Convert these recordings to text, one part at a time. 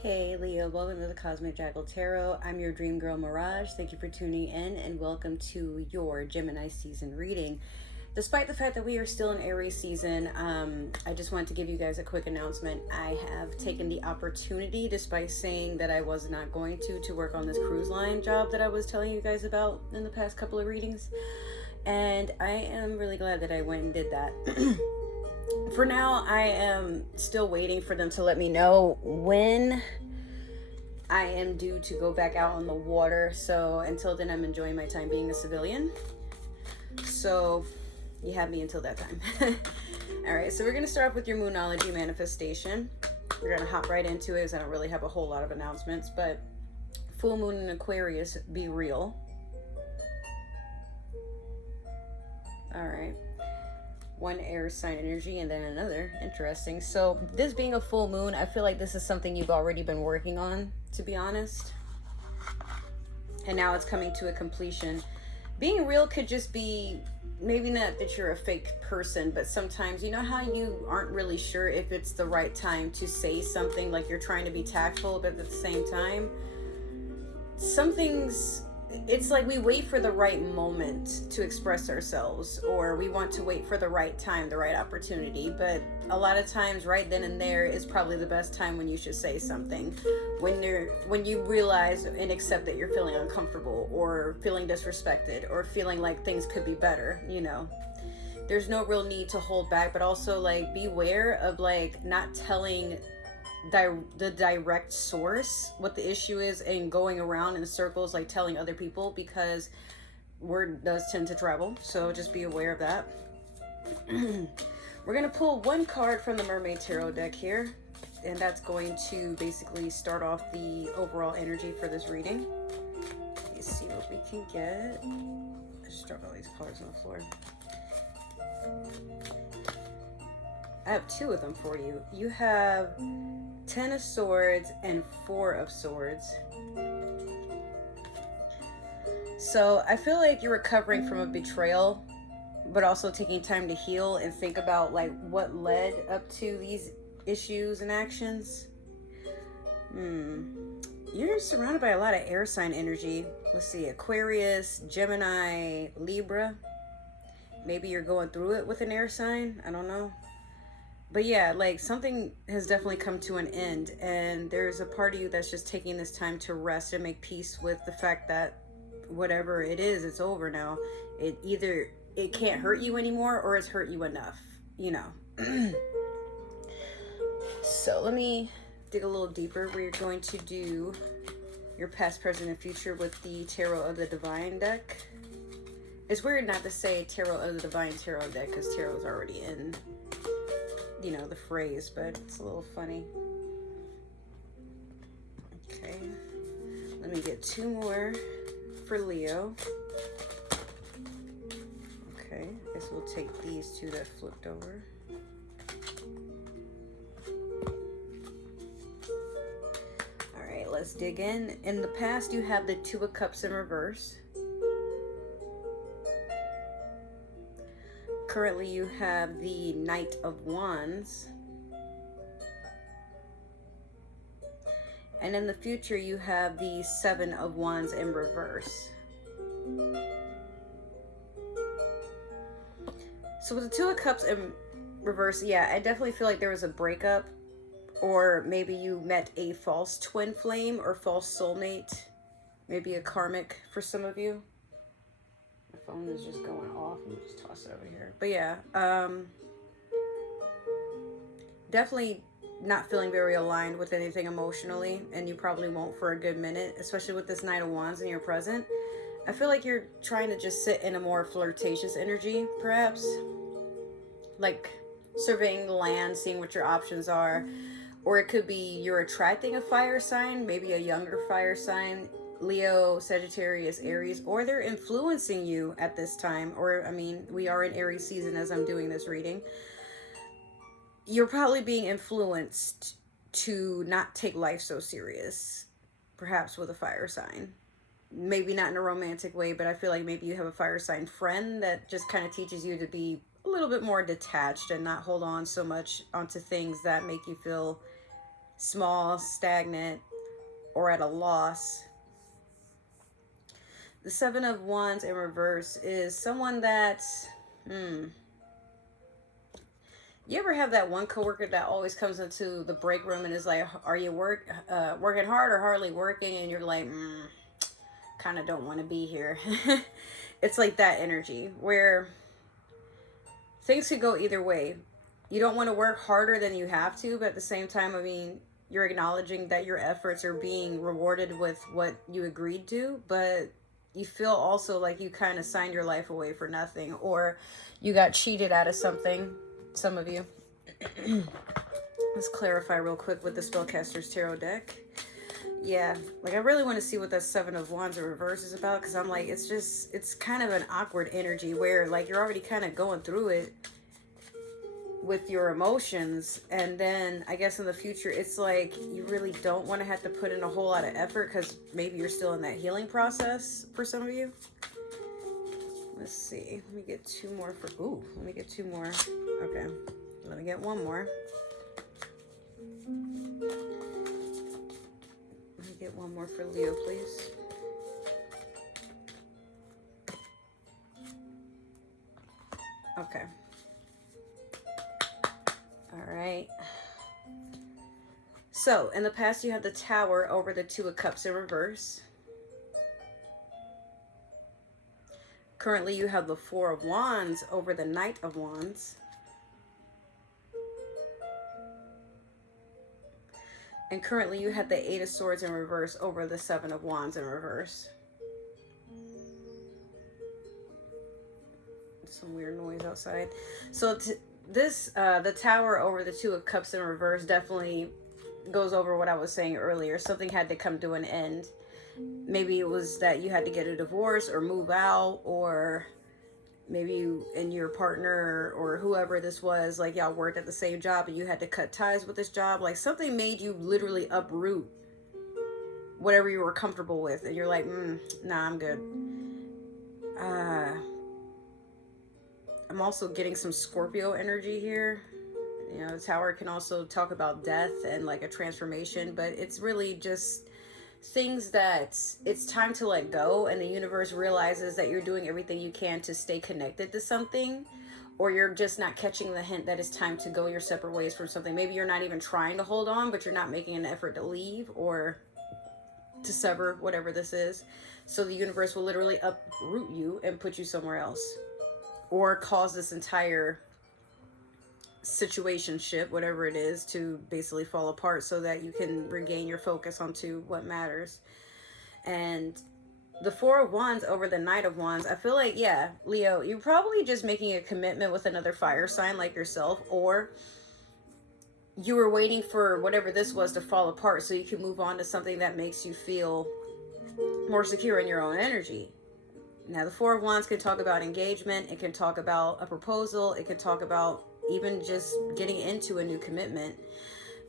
Hey Leo, welcome to the Cosmic Jackal Tarot. I'm your dream girl Mirage. Thank you for tuning in and welcome to your Gemini season reading. Despite the fact that we are still in Aries season, I just wanted to give you guys a quick announcement. I have taken the opportunity, despite saying that I was not going to work on this cruise line job that I was telling you guys about in the past couple of readings. And I am really glad that I went and did that. For now, I am still waiting for them to let me know when I am due to go back out on the water. So until then, I'm enjoying my time being a civilian. So you have me until that time. All right, so we're going to start off with your Moonology manifestation. We're going to hop right into it because I don't really have a whole lot of announcements. But full moon in Aquarius, be real. All right. One air sign energy and then another. Interesting. So this being a full moon, I feel like this is something you've already been working on, to be honest. And now it's coming to a completion. Being real could just be, maybe not that you're a fake person, but sometimes, you know how you aren't really sure if it's the right time to say something, like you're trying to be tactful, but at the same time, some things, it's like we wait for the right moment to express ourselves, or we want to wait for the right time, the right opportunity. But a lot of times right then and there is probably the best time when you should say something, when you realize and accept that you're feeling uncomfortable or feeling disrespected or feeling like things could be better. You know, there's no real need to hold back, but also like beware of like not telling the direct source what the issue is and going around in circles like telling other people, because word does tend to travel, so just be aware of that. We're gonna pull one card from the Mermaid Tarot deck here, and that's going to basically start off the overall energy for this reading. Let's see what we can get. I just dropped all these cards on the floor. I have two of them for you. You have 10 of Swords and 4 of Swords. So I feel like you're recovering from a betrayal, but also taking time to heal and think about like what led up to these issues and actions. You're surrounded by a lot of air sign energy. Let's see, Aquarius, Gemini, Libra. Maybe you're going through it with an air sign. I don't know. But yeah, like something has definitely come to an end, and there's a part of you that's just taking this time to rest and make peace with the fact that whatever it is, it's over now. It can't hurt you anymore, or it's hurt you enough, you know. So let me dig a little deeper. We're going to do your past, present, and future with the Tarot of the Divine deck. It's weird not to say Tarot of the Divine Tarot deck because tarot is already in, you know, the phrase, but it's a little funny. Okay, let me get 2 more for Leo. Okay, I guess we'll take these 2 that flipped over. All right, let's dig in. In the past, you have the 2 of Cups in reverse. Currently, you have the Knight of Wands. And in the future, you have the 7 of Wands in reverse. So with the 2 of Cups in reverse, yeah, I definitely feel like there was a breakup, or maybe you met a false twin flame or false soulmate, maybe a karmic for some of you. My phone is just going off. Let me just toss it over here. But yeah, definitely not feeling very aligned with anything emotionally, and you probably won't for a good minute, especially with this Knight of Wands in your present. I feel like you're trying to just sit in a more flirtatious energy, perhaps. Like surveying the land, seeing what your options are. Or it could be you're attracting a fire sign, maybe a younger fire sign, Leo, Sagittarius, Aries, or they're influencing you at this time. Or, I mean, we are in Aries season as I'm doing this reading. You're probably being influenced to not take life so serious, perhaps with a fire sign. Maybe not in a romantic way, but I feel like maybe you have a fire sign friend that just kind of teaches you to be a little bit more detached and not hold on so much onto things that make you feel small, stagnant, or at a loss. The Seven of Wands in reverse is someone that, you ever have that one coworker that always comes into the break room and is like, are you working hard or hardly working? And you're like, kind of don't want to be here. It's like that energy where things could go either way. You don't want to work harder than you have to, but at the same time, I mean, you're acknowledging that your efforts are being rewarded with what you agreed to, but you feel also like you kind of signed your life away for nothing, or you got cheated out of something, some of you. Let's clarify real quick with the Spellcaster's Tarot deck. Yeah, like I really want to see what that Seven of Wands in reverse is about, because I'm like, it's kind of an awkward energy where like you're already kind of going through it with your emotions, and then I guess in the future it's like you really don't want to have to put in a whole lot of effort because maybe you're still in that healing process for some of you. Let's see, let me get two more for let me get two more. Okay, let me get one more. Let me get one more for Leo, please. Okay. All right. So, in the past, you had the Tower over the Two of Cups in reverse. Currently, you have the Four of Wands over the Knight of Wands. And currently, you have the Eight of Swords in reverse over the Seven of Wands in reverse. Some weird noise outside. So, the Tower over the Two of Cups in reverse definitely goes over what I was saying earlier. Something had to come to an end. Maybe it was that you had to get a divorce or move out, or maybe you and your partner or whoever this was, like y'all worked at the same job and you had to cut ties with this job. Like something made you literally uproot whatever you were comfortable with, and you're like, nah, I'm good. I'm also getting some Scorpio energy here. You know, the Tower can also talk about death and like a transformation, but it's really just things that it's time to let go, and the universe realizes that you're doing everything you can to stay connected to something, or you're just not catching the hint that it's time to go your separate ways from something. Maybe you're not even trying to hold on, but you're not making an effort to leave or to sever whatever this is. So the universe will literally uproot you and put you somewhere else, or cause this entire situationship, whatever it is, to basically fall apart so that you can regain your focus onto what matters. And the Four of Wands over the Knight of Wands, I feel like, yeah, Leo, you're probably just making a commitment with another fire sign like yourself, or you were waiting for whatever this was to fall apart so you can move on to something that makes you feel more secure in your own energy. Now, the Four of Wands can talk about engagement. It can talk about a proposal. It can talk about even just getting into a new commitment.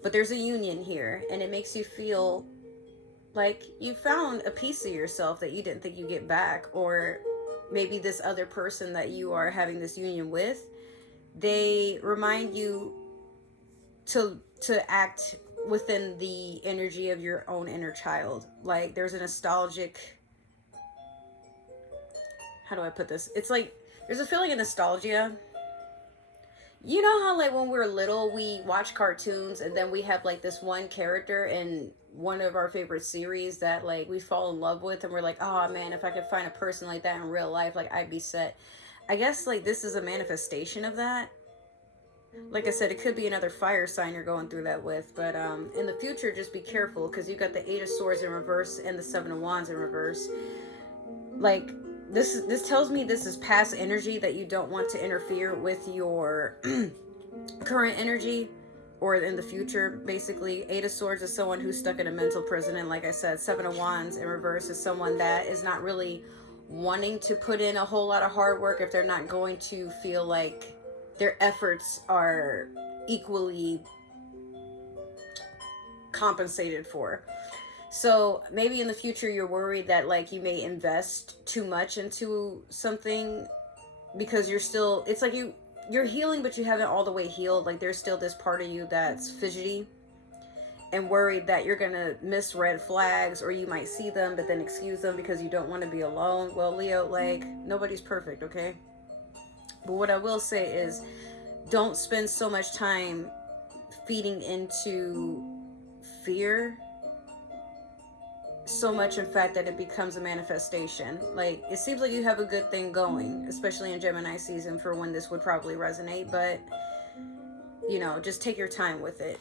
But there's a union here, and it makes you feel like you found a piece of yourself that you didn't think you'd get back. Or maybe this other person that you are having this union with, they remind you to act within the energy of your own inner child. Like there's a nostalgic, how do I put this? It's like there's a feeling of nostalgia. You know how like when we're little, we watch cartoons and then we have like this one character in one of our favorite series that like we fall in love with, and we're like, oh man, if I could find a person like that in real life, like I'd be set. I guess like this is a manifestation of that. Like I said, it could be another fire sign you're going through that with, but in the future, just be careful, because you've got the Eight of Swords in reverse and the Seven of Wands in reverse. Like this tells me this is past energy that you don't want to interfere with your current energy or in the future. Basically, Eight of Swords is someone who's stuck in a mental prison, and like I said, Seven of Wands in reverse is someone that is not really wanting to put in a whole lot of hard work if they're not going to feel like their efforts are equally compensated for. So maybe in the future you're worried that like you may invest too much into something because you're still, it's like you're healing, but you haven't all the way healed. Like there's still this part of you that's fidgety, and worried that you're gonna miss red flags, or you might see them but then excuse them because you don't want to be alone. Well, Leo, like, nobody's perfect, okay? But what I will say is, don't spend so much time feeding into fear so much, in fact, that it becomes a manifestation. Like, it seems like you have a good thing going, especially in Gemini season, for when this would probably resonate. But, you know, just take your time with it.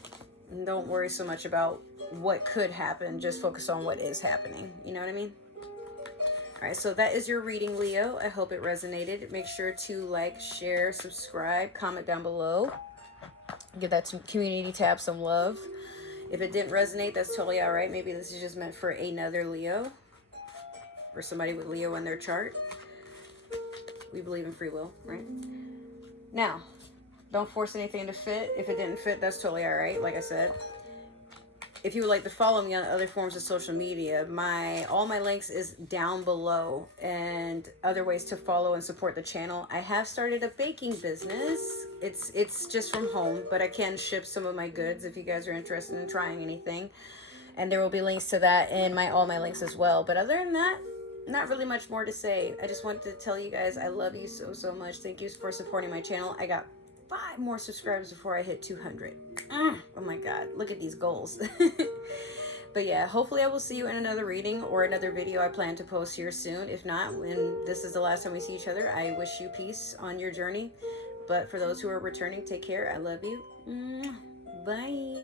And don't worry so much about what could happen. Just focus on what is happening. You know what I mean? All right, so that is your reading, Leo. I hope it resonated. Make sure to like, share, subscribe, comment down below. Give that community tab some love. If it didn't resonate, that's totally all right. Maybe this is just meant for another Leo, or somebody with Leo in their chart. We believe in free will, right? Now, don't force anything to fit. If it didn't fit, that's totally all right. Like I said, if you would like to follow me on other forms of social media, all my links is down below, and other ways to follow and support the channel. I have started a baking business. It's just from home, but I can ship some of my goods if you guys are interested in trying anything. And there will be links to that in all my links as well. But other than that, not really much more to say. I just wanted to tell you guys I love you so much. Thank you for supporting my channel. I got 5 more subscribers before I hit 200. Oh my god, look at these goals. But yeah, hopefully I will see you in another reading or another video I plan to post here soon. If not, when this is the last time we see each other, I wish you peace on your journey. But for those who are returning, take care. I love you. Bye.